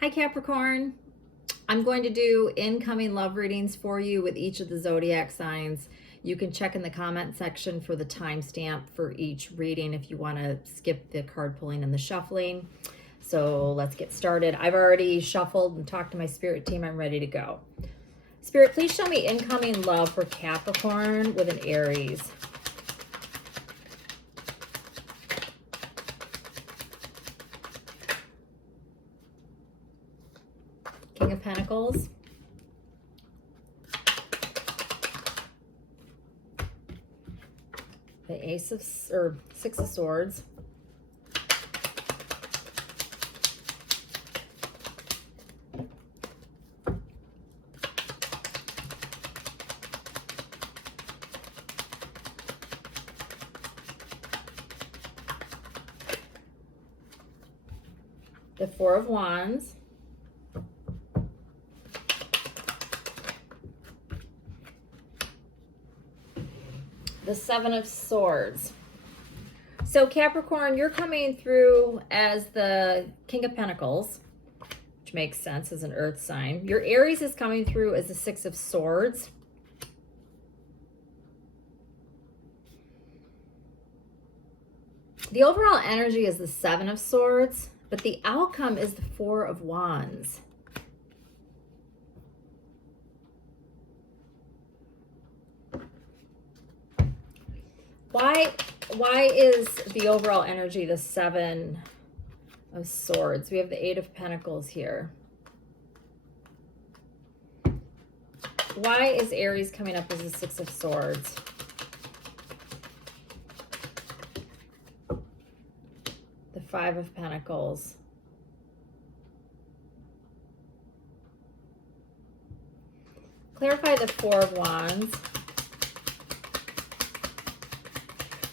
Hi Capricorn. I'm going to do incoming love readings for you with each of the zodiac signs. You can check in the comment section for the timestamp for each reading if you want to skip the card pulling and the shuffling. So let's get started. I've already shuffled and talked to my spirit team. I'm ready to go. Spirit, please show me incoming love for Capricorn with an Aries. King of Pentacles. The Six of Swords. The Four of Wands. The Seven of Swords. So Capricorn, you're coming through as the King of Pentacles, which makes sense as an earth sign. Your Aries is coming through as the Six of Swords. The overall energy is the Seven of Swords, but the outcome is the Four of Wands. Why is the overall energy the Seven of Swords? We have the Eight of Pentacles here. Why is Aries coming up as the Six of Swords? The Five of Pentacles. Clarify the Four of Wands.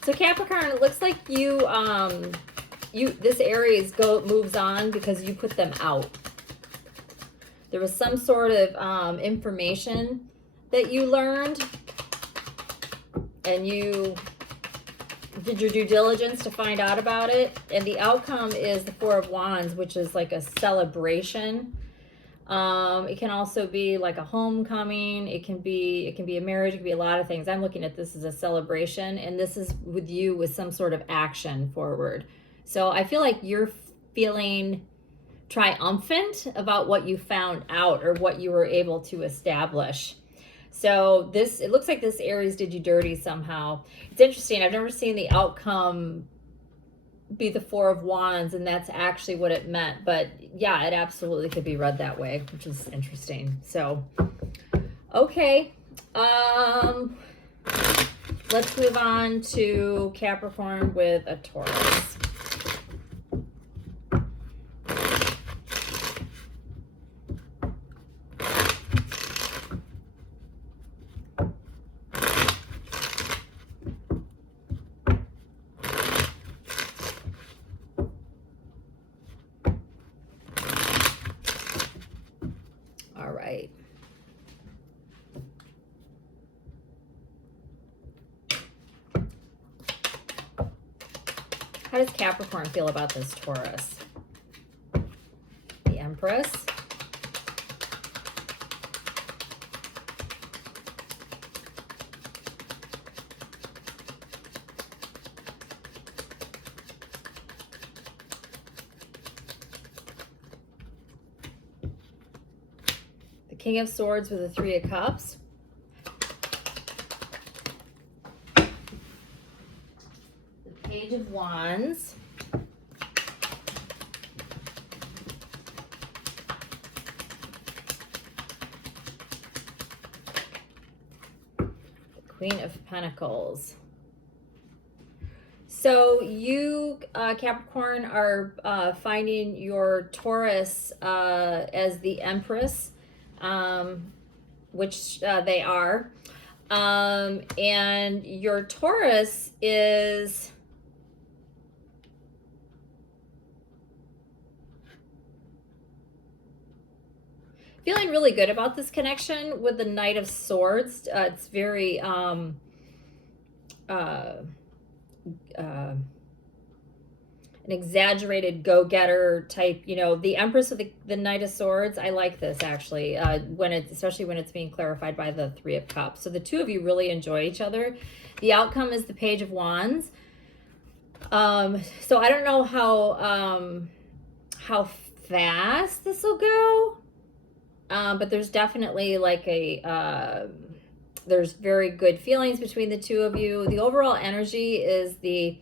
So Capricorn, it looks like this Aries moves on because you put them out. There was some sort of information that you learned, and you did your due diligence to find out about it, and the outcome is the Four of Wands, which is like a celebration. It can also be like a homecoming. It can be a marriage. It can be a lot of things. I'm looking at this as a celebration, and this is with you with some sort of action forward. So I feel like you're feeling triumphant about what you found out or what you were able to establish. So it looks like this Aries did you dirty somehow. It's interesting. I've never seen the outcome be the Four of Wands, and that's actually what it meant. But yeah, it absolutely could be read that way, which is interesting. So okay, let's move on to Capricorn with a Taurus. All right. How does Capricorn feel about this Taurus? The Empress. King of Swords with the Three of Cups. The Page of Wands. The Queen of Pentacles. So you, Capricorn, are finding your Taurus as the Empress. Which they are. And your Taurus is feeling really good about this connection with the Knight of Swords. It's very an exaggerated go-getter type, you know, the Empress of the Knight of Swords. I like this actually, especially when it's being clarified by the Three of Cups. So the two of you really enjoy each other. The outcome is the Page of Wands. So I don't know how fast this will go, but there's definitely like there's very good feelings between the two of you. The overall energy is the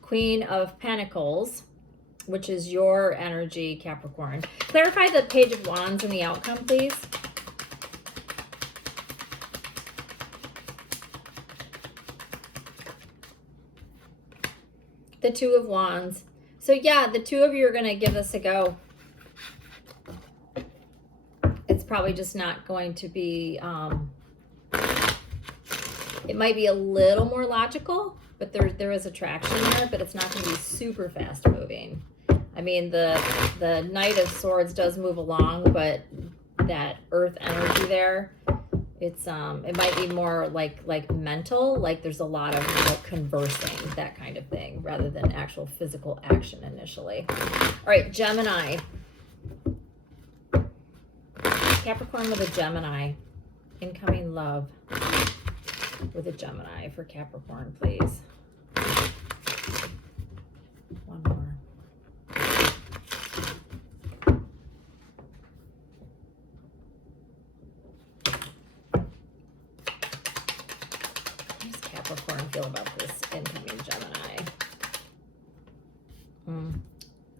Queen of Pentacles, which is your energy, Capricorn. Clarify the Page of Wands and the outcome, please. The Two of Wands. So yeah, the two of you are going to give this a go. It's probably just not going to be, it might be a little more logical, but there is attraction there, but it's not going to be super fast moving. I mean, the Knight of Swords does move along, but that earth energy there, it's it might be more like mental, like there's a lot of, you know, conversing, that kind of thing, rather than actual physical action initially. All right, Gemini. Capricorn with a Gemini. Incoming love with a Gemini for Capricorn, please. One more. How does Capricorn feel about this incoming Gemini?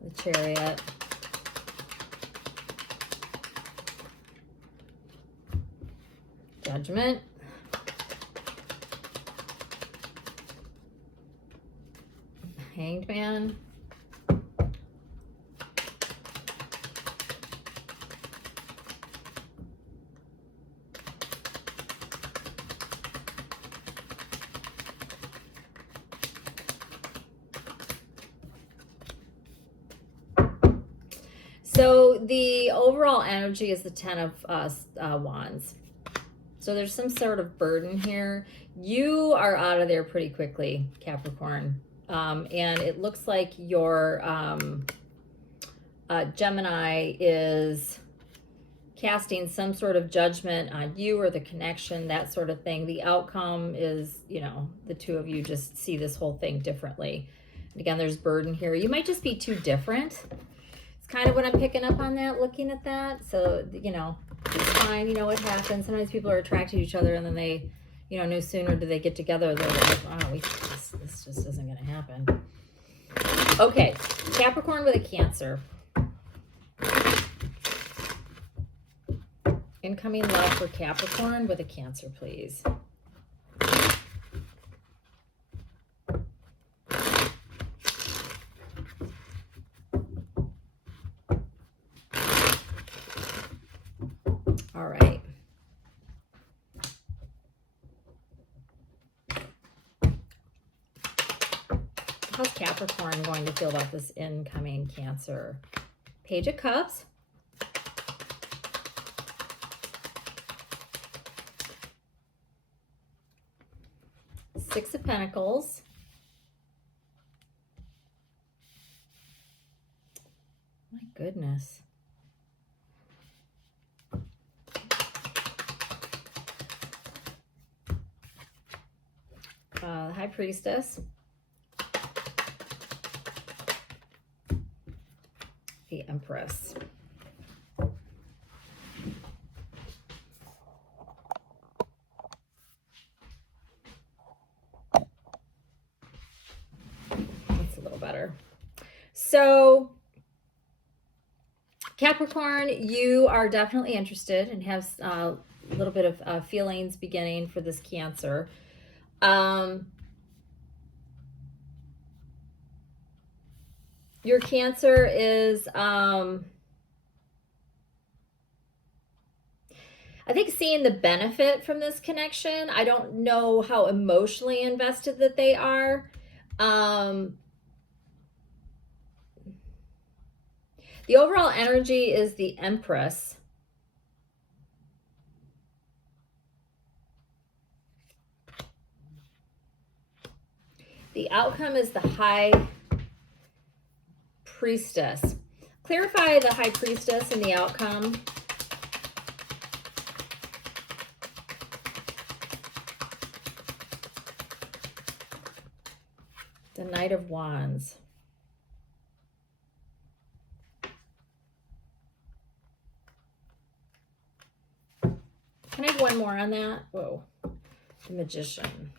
The Chariot. Judgment. Hanged Man. So the overall energy is the Ten of Wands. So there's some sort of burden here. You are out of there pretty quickly, Capricorn. And it looks like your Gemini is casting some sort of judgment on you or the connection, that sort of thing. The outcome is, you know, the two of you just see this whole thing differently. And again, there's burden here. You might just be too different. It's kind of what I'm picking up on that, looking at that. So, you know, it's fine. You know what happens. Sometimes people are attracted to each other and then they, you know, no sooner do they get together, they're like, wow, this just isn't going to happen. Okay, Capricorn with a Cancer. Incoming love for Capricorn with a Cancer, please. All right. How's Capricorn going to feel about this incoming Cancer? Page of Cups. Six of Pentacles. My goodness. High Priestess. The Empress. That's a little better. So, Capricorn, you are definitely interested and have a little bit of feelings beginning for this Cancer. Your Cancer is, I think, seeing the benefit from this connection. I don't know how emotionally invested that they are. The overall energy is the Empress. The outcome is the High Priestess. Clarify the High Priestess and the outcome. The Knight of Wands. Can I have one more on that? Whoa. The Magician.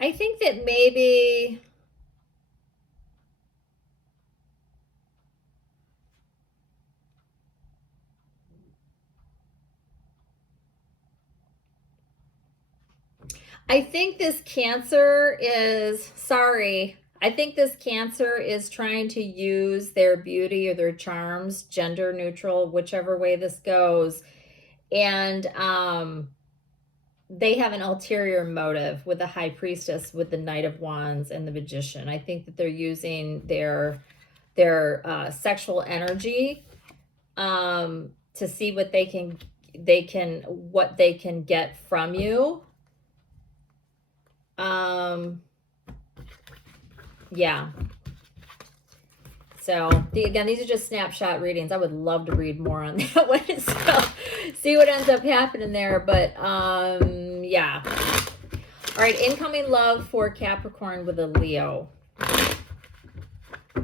I think that maybe this Cancer is, sorry, I think this Cancer is trying to use their beauty or their charms, gender neutral, whichever way this goes. And they have an ulterior motive with the High Priestess, with the Knight of Wands and the Magician. I think that they're using their sexual energy to see what they can get from you. Yeah. So again, these are just snapshot readings. I would love to read more on that one. So see what ends up happening there. But yeah. All right, incoming love for Capricorn with a Leo.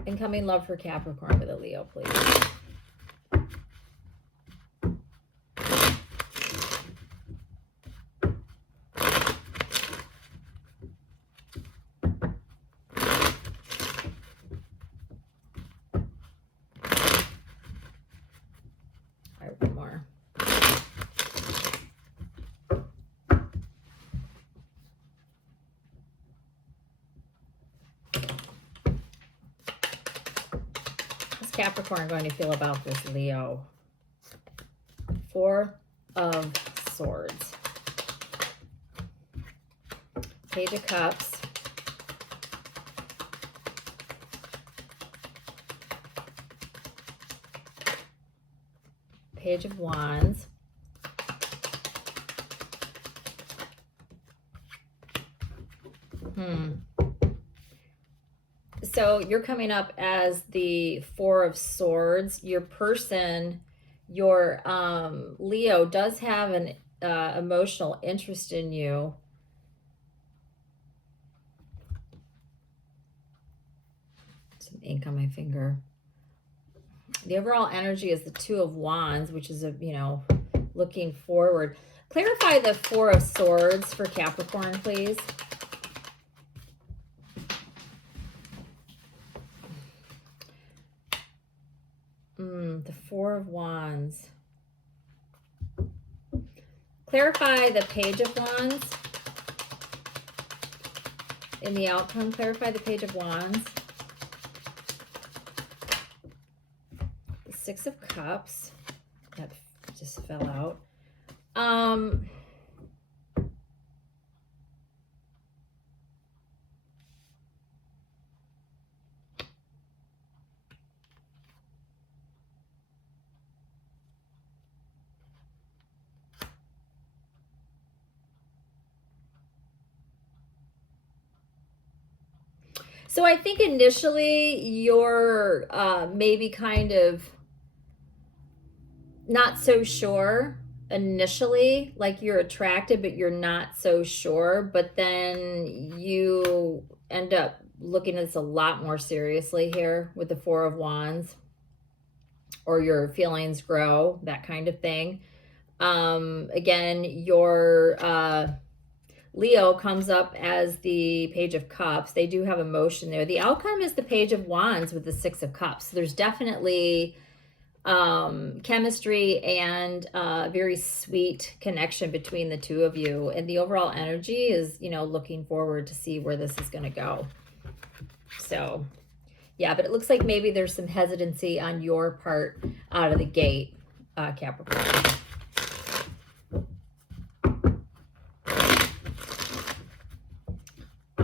Incoming love for Capricorn with a Leo, please. Capricorn going to feel about this Leo? Four of Swords. Page of Cups. Page of Wands. So you're coming up as the Four of Swords. Your person, your Leo, does have an emotional interest in you. Some ink on my finger. The overall energy is the Two of Wands, which is looking forward. Clarify the Four of Swords for Capricorn, please. The Four of Wands. Clarify the Page of Wands in the outcome. Clarify the Page of Wands. The Six of Cups. That just fell out. So I think initially you're maybe kind of not so sure initially, like you're attracted, but you're not so sure. But then you end up looking at this a lot more seriously here with the Four of Wands, or your feelings grow, that kind of thing. Again, your Leo comes up as the Page of Cups. They do have emotion there. The outcome is the Page of Wands with the Six of Cups. There's definitely chemistry and very sweet connection between the two of you. And the overall energy is, looking forward to see where this is going to go. So, yeah, but it looks like maybe there's some hesitancy on your part out of the gate, Capricorn.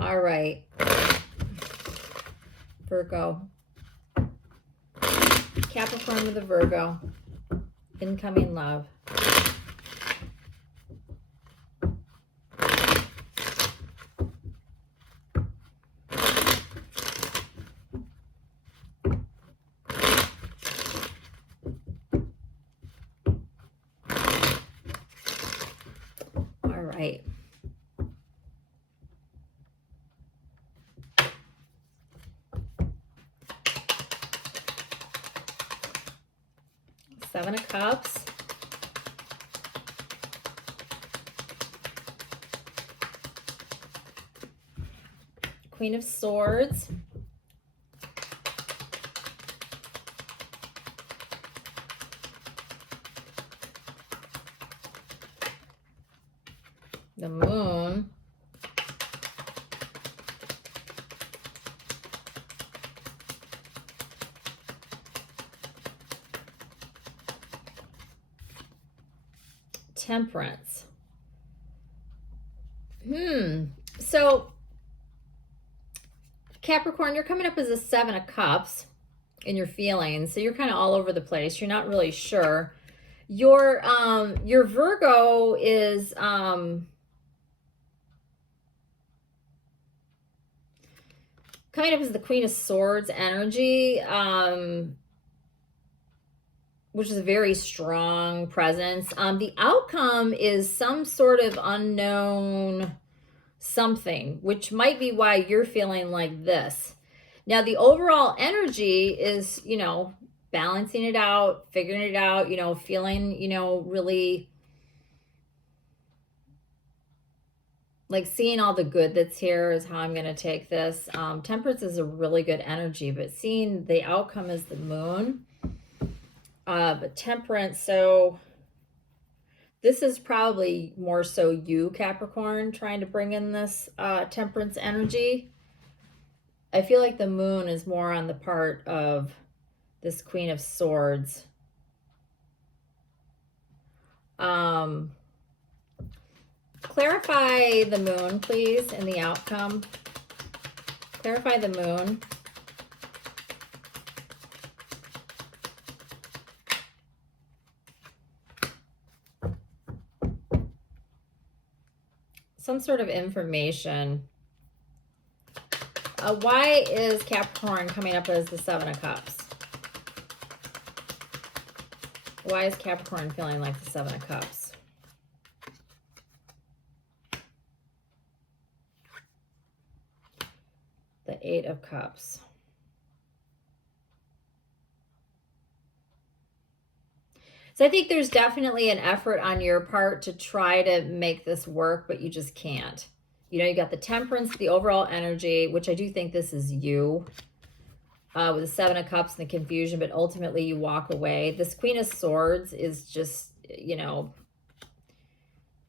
All right, Virgo. Capricorn with a Virgo. Incoming love. right. Seven of Cups. Queen of Swords. The Moon. Temperance. So Capricorn, you're coming up as a Seven of Cups in your feelings. So you're kind of all over the place. You're not really sure. Your Virgo is coming up as the Queen of Swords energy, which is a very strong presence. The outcome is some sort of unknown something, which might be why you're feeling like this. Now, the overall energy is, you know, balancing it out, figuring it out, you know, feeling, you know, really like seeing all the good that's here is how I'm going to take this. Temperance is a really good energy, but seeing the outcome is the Moon. But Temperance, so this is probably more so you, Capricorn, trying to bring in this Temperance energy. I feel like the Moon is more on the part of this Queen of Swords. Clarify the Moon, please, in the outcome. Clarify the Moon. Some sort of information. Why is Capricorn coming up as the Seven of Cups? Why is Capricorn feeling like the Seven of Cups? The Eight of Cups. So I think there's definitely an effort on your part to try to make this work, but you just can't. You know, you got the Temperance, the overall energy, which I do think this is you, with the Seven of Cups and the confusion, but ultimately you walk away. This Queen of Swords is just, you know,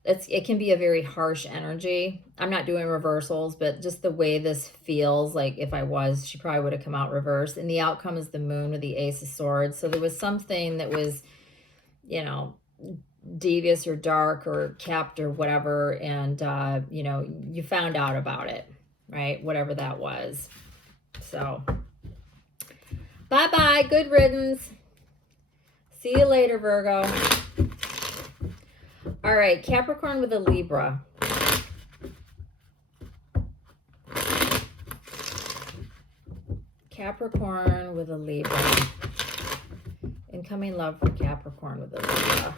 it can be a very harsh energy. I'm not doing reversals, but just the way this feels, like if I was, she probably would have come out reversed. And the outcome is the Moon with the Ace of Swords. So there was something that was, you know, devious or dark or kept or whatever, and you know, you found out about it, right? Whatever that was. So bye-bye, good riddance. See you later, Virgo. All right, Capricorn with a Libra. Capricorn with a Libra. Incoming love for Capricorn with a Libra.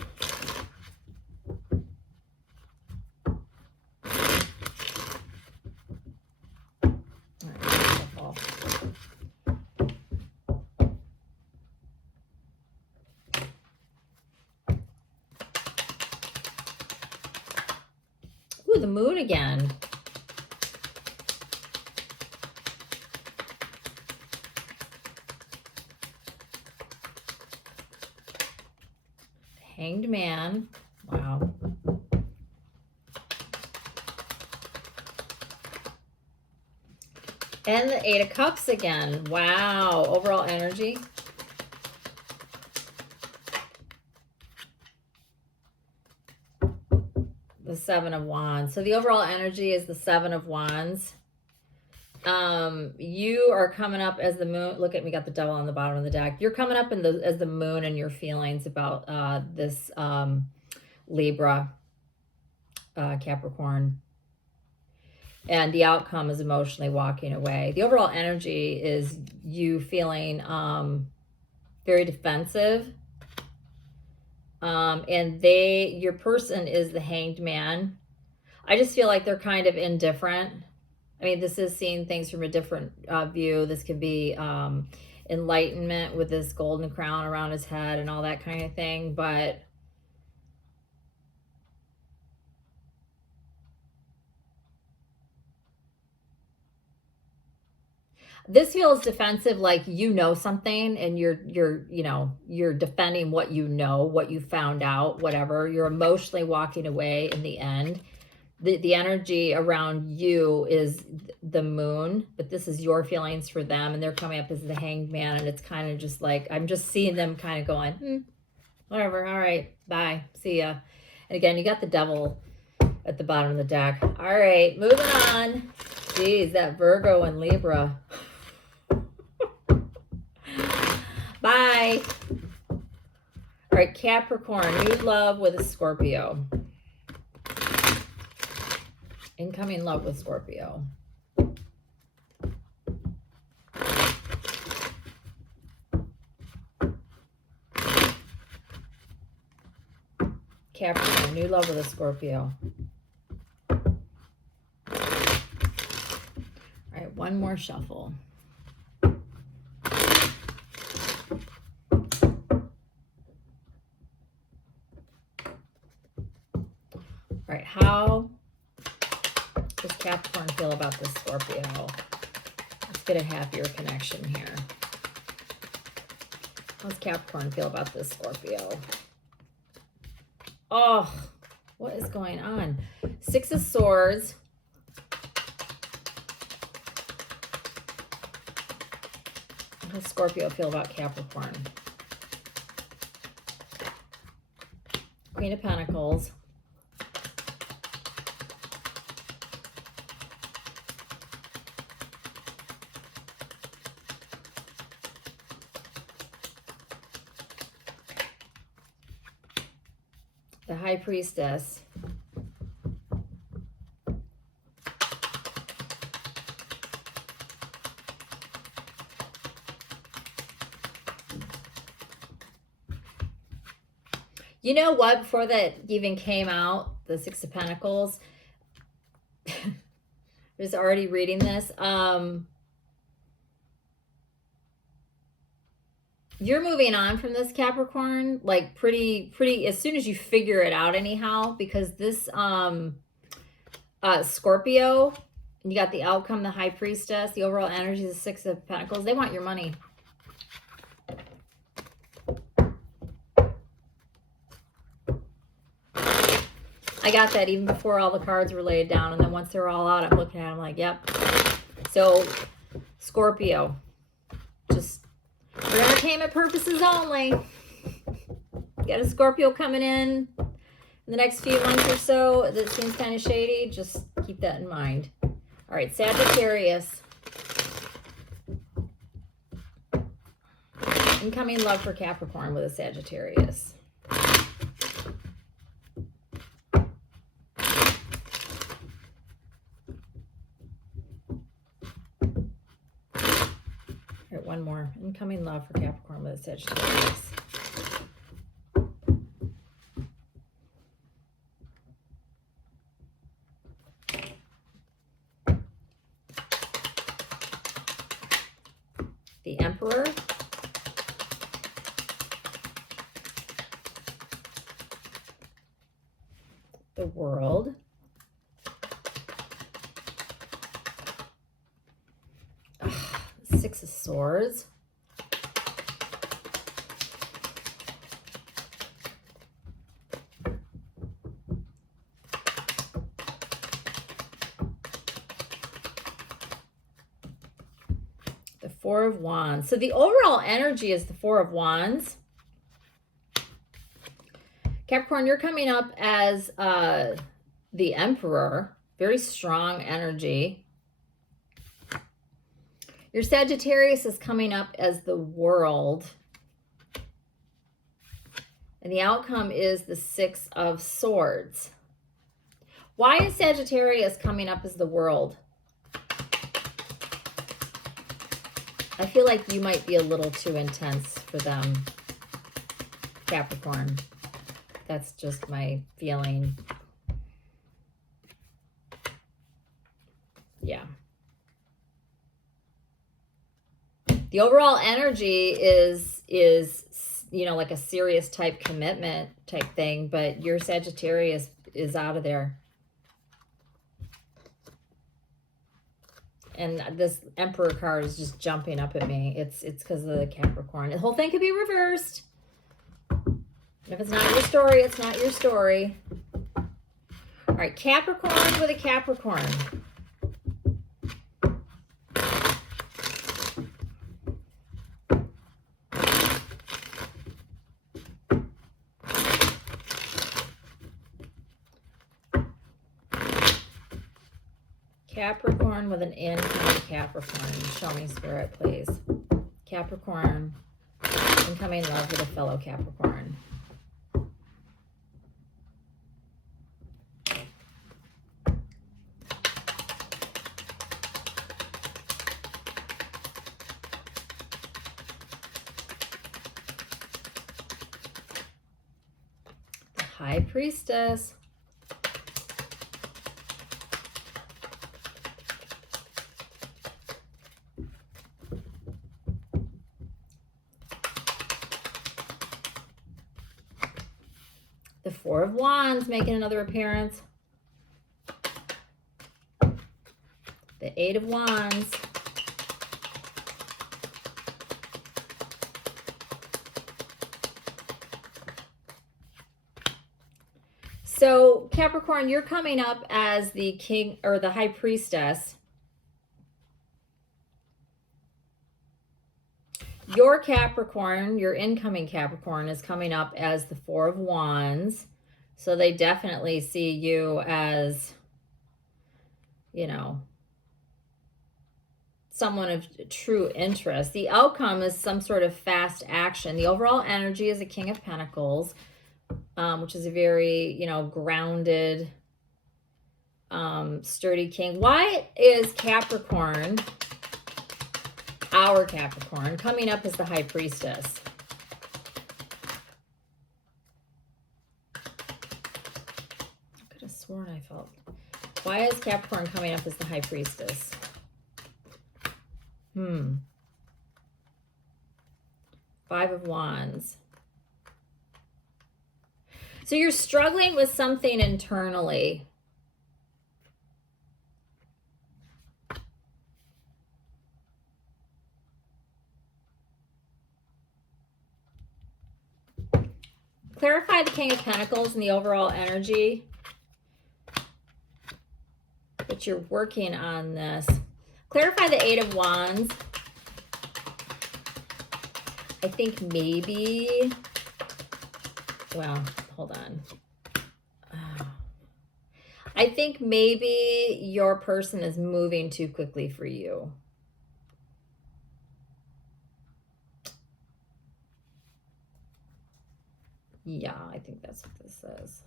Ooh, the Moon again. Hanged Man. Wow. And the Eight of Cups again. Wow. Overall energy. The Seven of Wands. So the overall energy is the Seven of Wands. You are coming up as the Moon. Look at me, got the Devil on the bottom of the deck. You're coming up as the Moon and your feelings about this Libra, Capricorn. And the outcome is emotionally walking away. The overall energy is you feeling very defensive. And your person is the Hanged Man. I just feel like they're kind of indifferent. I mean, this is seeing things from a different view. This could be enlightenment with this golden crown around his head and all that kind of thing. But this feels defensive, like you know something and you're defending what you know, what you found out, whatever. You're emotionally walking away in the end. The energy around you is the moon, but this is your feelings for them, and they're coming up as the Hanged Man, and it's kind of just like, I'm just seeing them kind of going, whatever, all right, bye, see ya. And again, you got the Devil at the bottom of the deck. All right, moving on. Geez, that Virgo and Libra. Bye. All right, Capricorn, new love with a Scorpio. Incoming love with Scorpio. Capricorn, new love with a Scorpio. All right, one more shuffle. All right, how does Capricorn feel about this Scorpio? Let's get a happier connection here. How does Capricorn feel about this Scorpio? Oh, what is going on? Six of Swords. How does Scorpio feel about Capricorn? Queen of Pentacles. The High Priestess. You know what? Before that even came out, the Six of Pentacles, I was already reading this. You're moving on from this, Capricorn, like pretty as soon as you figure it out anyhow, because this Scorpio, and you got the outcome, the High Priestess, the overall energy, the Six of Pentacles, they want your money. I got that even before all the cards were laid down, and then once they're all out, I'm looking at them like, yep. So, Scorpio, just for entertainment purposes only. Got a Scorpio coming in the next few months or so that seems kind of shady. Just keep that in mind. All right, Sagittarius. Incoming love for Capricorn with a Sagittarius. All right, one more. Incoming love for Capricorn with a Sagittarius. The Emperor. The World. Six of Swords. The Four of Wands. So the overall energy is the Four of Wands. Capricorn, you're coming up as the Emperor. Very strong energy. Your Sagittarius is coming up as the World. And the outcome is the Six of Swords. Why is Sagittarius coming up as the World? I feel like you might be a little too intense for them, Capricorn. That's just my feeling. The overall energy is, you know, like a serious type commitment type thing, but your Sagittarius is out of there. And this Emperor card is just jumping up at me. It's because of the Capricorn. The whole thing could be reversed. If it's not your story, it's not your story. All right, Capricorn with a Capricorn. Capricorn with an incoming Capricorn. Show me, Spirit, please. Capricorn, incoming love with a fellow Capricorn. The High Priestess. The Four of Wands making another appearance. The Eight of Wands. So Capricorn, you're coming up as the king or the High Priestess. Your Capricorn, your incoming Capricorn, is coming up as the Four of Wands. So they definitely see you as, you know, someone of true interest. The outcome is some sort of fast action. The overall energy is a King of Pentacles, which is a very, you know, grounded, sturdy king. Why is Capricorn, our Capricorn, coming up as the High Priestess? I could have sworn I felt. Why is Capricorn coming up as the High Priestess? Five of Wands. So you're struggling with something internally. Clarify the King of Pentacles and the overall energy. But you're working on this. Clarify the Eight of Wands. I think maybe, well, hold on. I think maybe your person is moving too quickly for you. Yeah, I think that's what this says.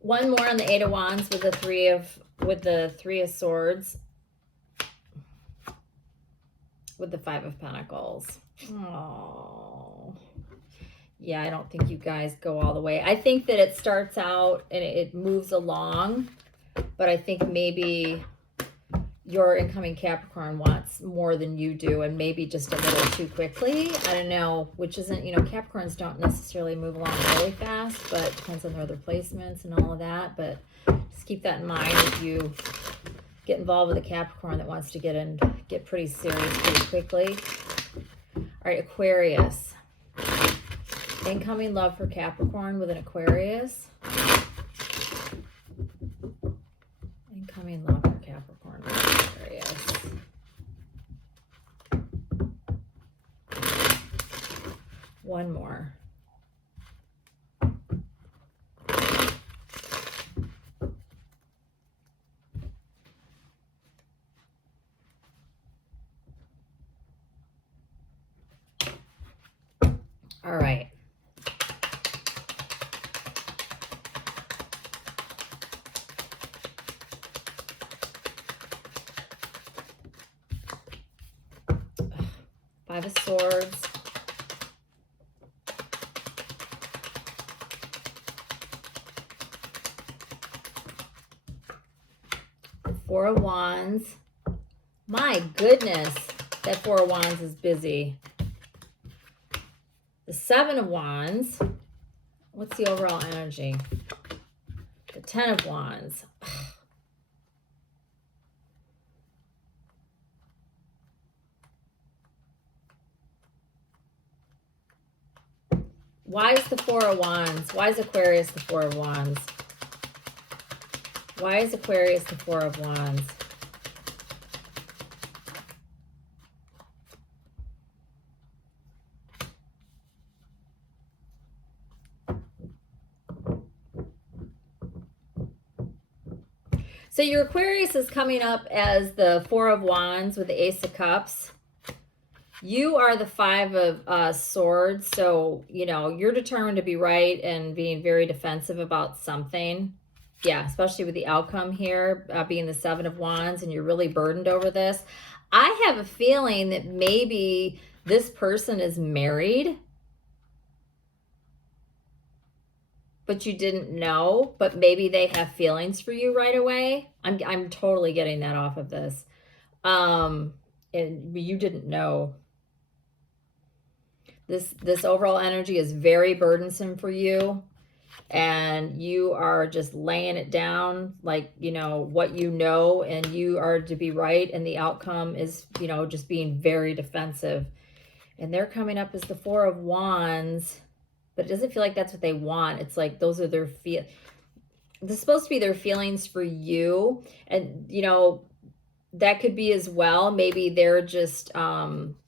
One more on the Eight of Wands with the Three of Swords. With the Five of Pentacles. Oh. Yeah, I don't think you guys go all the way. I think that it starts out and it moves along, but I think maybe your incoming Capricorn wants more than you do, and maybe just a little too quickly. I don't know, which isn't, you know, Capricorns don't necessarily move along really fast, but it depends on their other placements and all of that. But just keep that in mind if you get involved with a Capricorn that wants to get pretty serious pretty quickly. All right, Aquarius. Incoming love for Capricorn with an Aquarius. Incoming love for Capricorn with an Aquarius. One more. All right. Five of Swords. The Four of Wands. My goodness, that Four of Wands is busy. The Seven of Wands. What's the overall energy? The Ten of Wands. Why is the Four of Wands? Why is Aquarius the Four of Wands? Why is Aquarius the Four of Wands? So your Aquarius is coming up as the Four of Wands with the Ace of Cups. You are the Five of Swords, so, you know, you're determined to be right and being very defensive about something. Yeah, especially with the outcome here, being the Seven of Wands, and you're really burdened over this. I have a feeling that maybe this person is married, but you didn't know, but maybe they have feelings for you right away. I'm totally getting that off of this. And you didn't know. This overall energy is very burdensome for you, and you are just laying it down like, you know, what you know, and you are to be right, and the outcome is, you know, just being very defensive. And they're coming up as the Four of Wands, but it doesn't feel like that's what they want. It's like those are their this is supposed to be their feelings for you, and, you know, that could be as well. Maybe they're just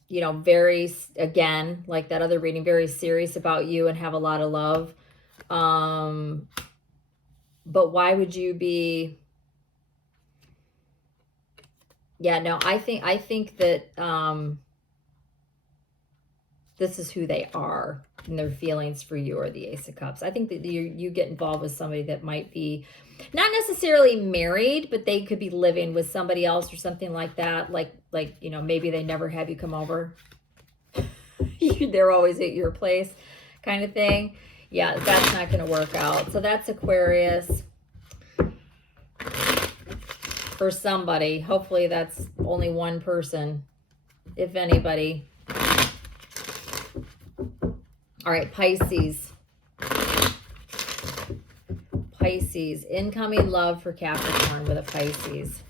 you know, very, again, like that other reading, very serious about you and have a lot of love. But why would you be? Yeah, no, I think that this is who they are, and their feelings for you are the Ace of Cups. I think that you get involved with somebody that might be not necessarily married, but they could be living with somebody else or something like that. Like, you know, maybe they never have you come over. They're always at your place kind of thing. Yeah, that's not going to work out. So that's Aquarius for somebody. Hopefully that's only one person, if anybody. All right, Pisces. Pisces, incoming love for Capricorn with a Pisces.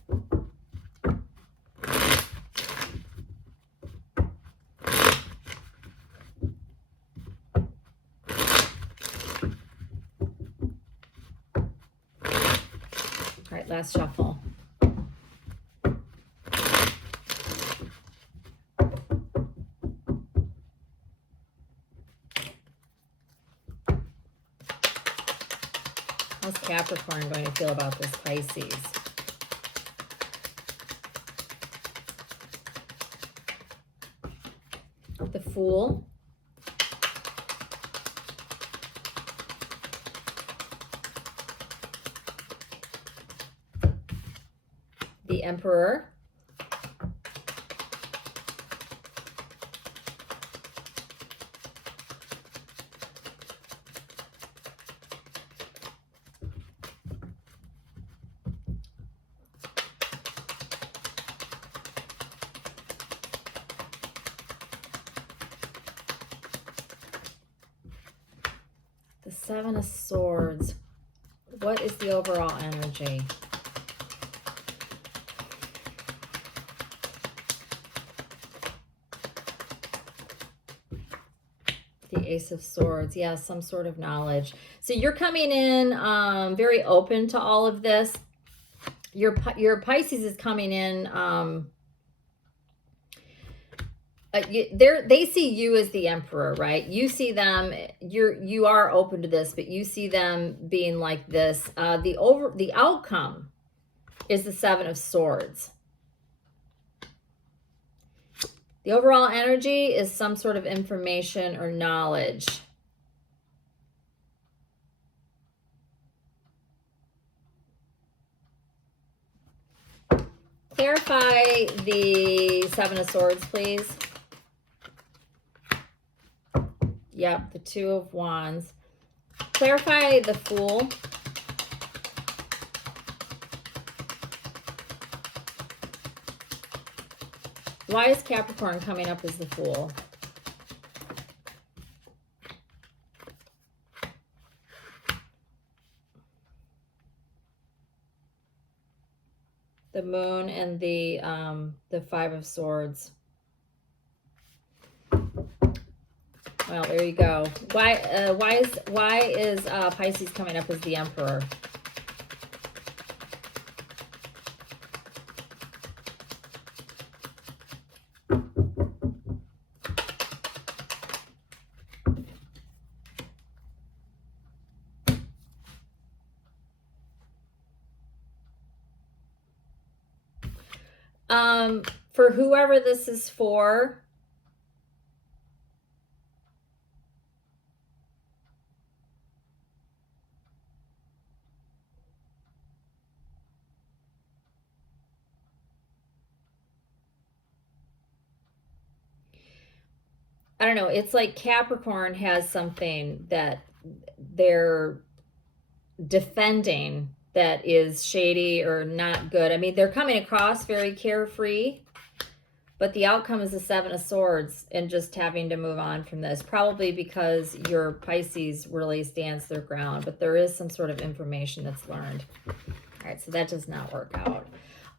All right, last shuffle. How's Capricorn going to feel about this Pisces? The Fool. The Emperor. The Seven of Swords. What is the overall energy? The Ace of Swords. Yeah, some sort of knowledge. So you're coming in very open to all of this. Your Pisces is coming in. They see you as the Emperor, right? You see them, you are open to this, but you see them being like this. The outcome is the Seven of Swords. The overall energy is some sort of information or knowledge. Clarify the Seven of Swords, please. Yep, the Two of Wands. Clarify the Fool. Why is Capricorn coming up as the Fool? The Moon and the Five of Swords. Well, there you go. Why is Pisces coming up as the Emperor? For whoever this is for, I don't know, it's like Capricorn has something that they're defending that is shady or not good. I mean, they're coming across very carefree, but the outcome is the Seven of Swords and just having to move on from this, probably because your Pisces really stands their ground, but there is some sort of information that's learned. All right, so that does not work out.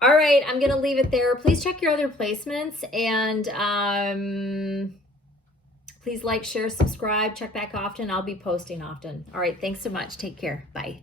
All right, I'm going to leave it there. Please check your other placements, and please like, share, subscribe, check back often. I'll be posting often. All right, thanks so much. Take care. Bye.